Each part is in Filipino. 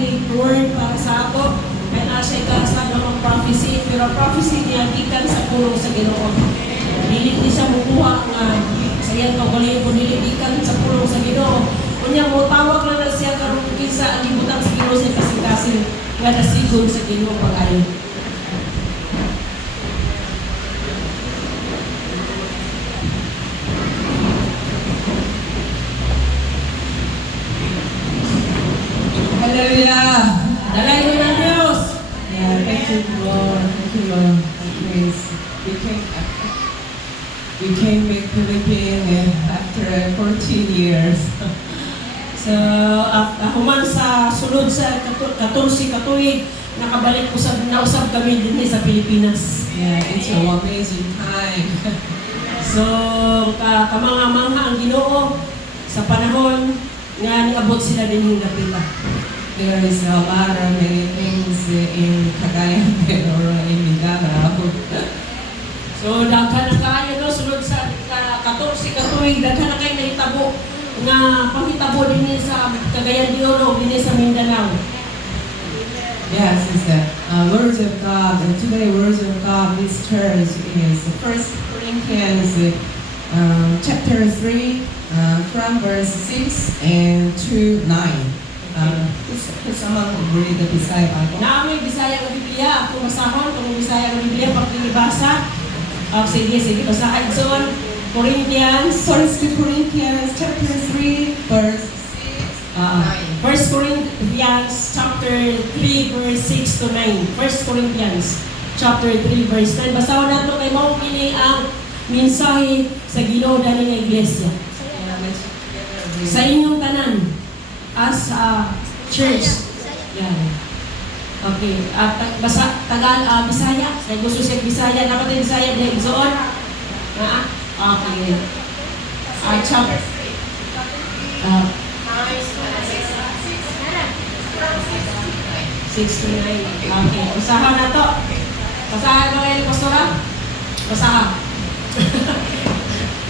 prophetic word para sa ako. Kaya nasa ikasa ng prophecy, pero prophecy niya gikan sa pulong sa Ginoo. Dili di siya mukuha nga sa iyang kaugalingon kung dili gikan sa pulong sa Ginoo. Unya mo tawag lang na siya karon kinsa ang gibutang sa Ginoo sa kasing-kasing nga nasigon sa Ginoo pag-ayo. Hallelujah. Dalayo ng Diyos. Yeah, thank you, Lord. Thank you, Lord. Praise. We came back to Philippines after 14 years. So, human sa sulod sa 14 katuig, nakabalik nausab kami din sa Pilipinas. Yeah, it's an amazing time. So, kamanga-mangha ang Ginoo sa panahon nga niabot sila din yung napila. There is a lot of many things in Cagayan or in Mindanao. So, daghan na kaayo no, sulod sa 14 katuig, daghan na kayo nahitabo nga panghitabo din sa Cagayan de Oro, din sa Mindanao. Yes, it's the words of God. And today, words of God, this church is 1 Corinthians chapter 3, from verse 6 and to 9. Someone will read the Bisaya Bible. Naamay Bisaya ng Biblia, ako masahon, kung Bisaya ng Biblia, pagkilibasa. Sige, basahin. So, Corinthians. 1 Corinthians chapter 3, verse 6, 9. 1 Corinthians chapter 3 verse 6 to 9. 1 Corinthians chapter 3 verse 9. Basahan nato kay mao kini ang mensahe sa Ginoo dali nga iglesia. Sa inyong tanan as a church. Yan. Okay. Bisaya. Kaya gusto siya Bisaya. Dapat yung Bisaya na igsoon. Okay. Chapter 6 to 9. Okay. Usahan na to. Basahan mo kayo ni Pastora? Basahan.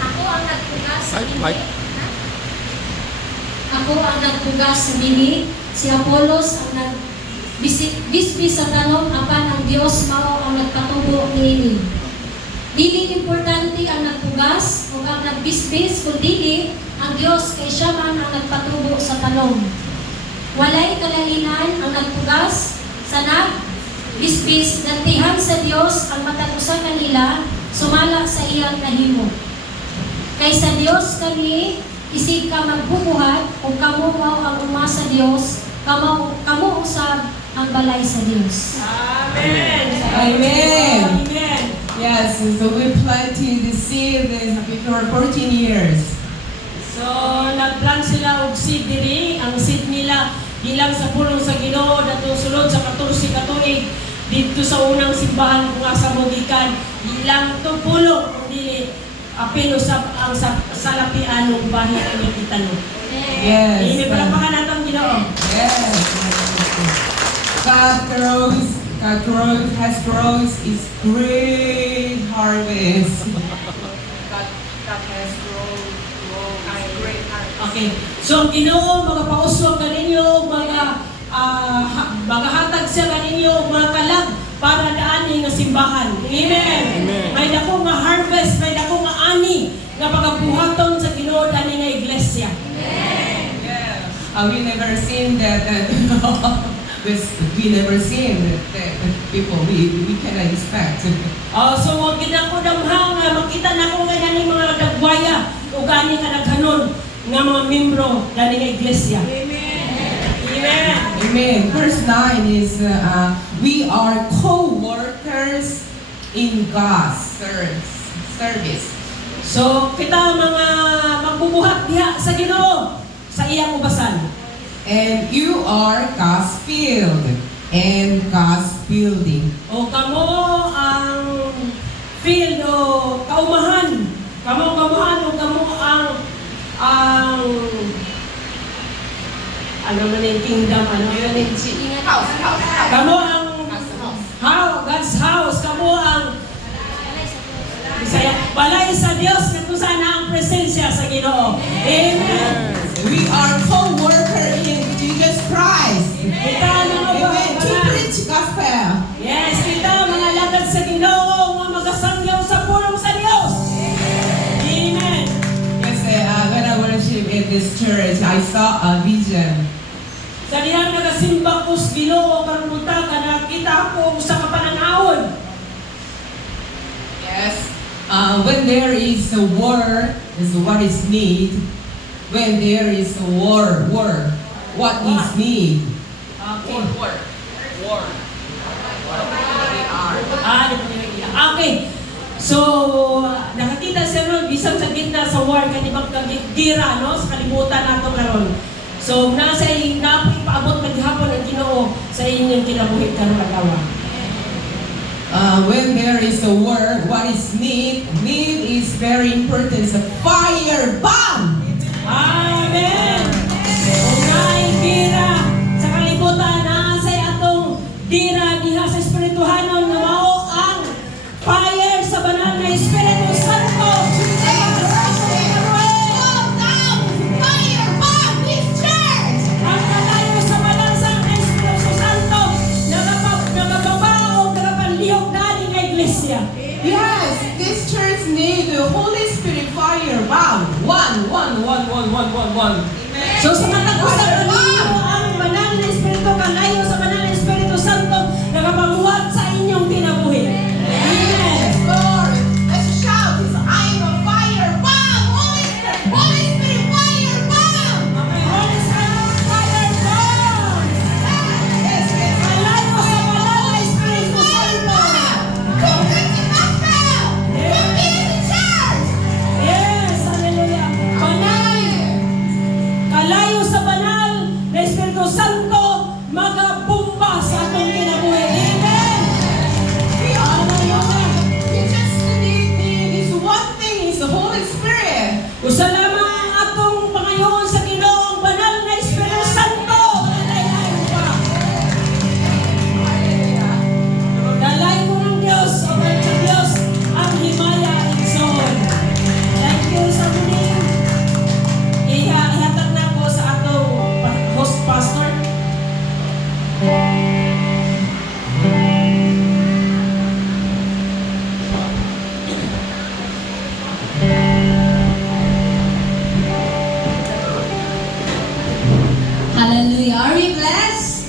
Ako ang nagpugas sa bini. Ako ang nagpugas sa bini. Si Apollos ang nagbisbis sa tanom, apan ang Dios mao ang nagpatubo niini. Dili importante ang nagpugas o ang nagbisbis, kundi ang Dios kay siya man ang nagpatubo sa tanom. Walay kalahinan ang nagpugas sa nagbisbis, nagtihan sa Dios ang matag-usa kanila, sumala sa iyang nahimo. Kay sa Dios kami isig ka magbubuhat o kamo mao ang uma sa Dios, kamo usab ang balay sa Dios. Amen. Amen. Amen. Yes, so we planted the seed before 14 years. So, nagplan sila og seed diri, ang seed nila bilang sa pulong sa Ginoo datong sulod sa 14 katuig dito sa unang simbahan kung asa mo gikan ilang to pulong dili apil usab ang sa lapian ng bahin ang itano. Yes. Ini palapakan nato ang Ginoo. Yes. God has grown is great harvest. God has grown great harvest. Okay. So, ang Ginoo magapausog kaninyo magahatag siya kaninyo mga kalag para daani nga simbahan. Amen. May dako nga harvest, may dako nga ani nga pagabuhaton sa Ginoo dani nga iglesia. We never seen that. We never seen that people we cannot expect. So wag gid ko damha nga makita nako nga gani mga dagwaya o gani nga naghanon nga mga membro dani nga iglesia. Amen. Amen. Verse 9 is we are co-workers in God's service. So kita mga magbubuhat diha sa Ginoo sa iyang ubasan. And you are God's field and God's building. O kamo ang field o kaumahan. Kamo kaumahan o kamo ang ano man yung kingdom, ano man yung House. kamo ang God's house, kamo ang Bisaya, balay sa Dios nga kung saan ang presensya sa Ginoo. Amen. We are co-worker in Jesus Christ. Kita this church, I saw a vision. Sa dihang nagasimba ko sa Ginoo karon buntag nakita ko usa ka pananawon. Yes. When there is a war, is what is need. When there is a war, what is need? War. Okay. So, nakakita siya ron, bisang sa gitna sa war, kanibang gira, no? Sa kalibutan nato karon. So, nasa paabot maghapon ang Ginoo sa inyong kinabuhi karon agawa. When there is a war, what is need? Need is very important. It's a fire bomb. Amen! Unay gira sa kalibutan na sa atong gira diha sa espirituhanon na mao ang fire sa banal na Espiritu Santo. Ang kalayo sa banal sa Espiritu Santo nagababaog, nagapanlihok dali nga iglesia. Yes, this church need the Holy Spirit fire bomb. One. So sa matag usa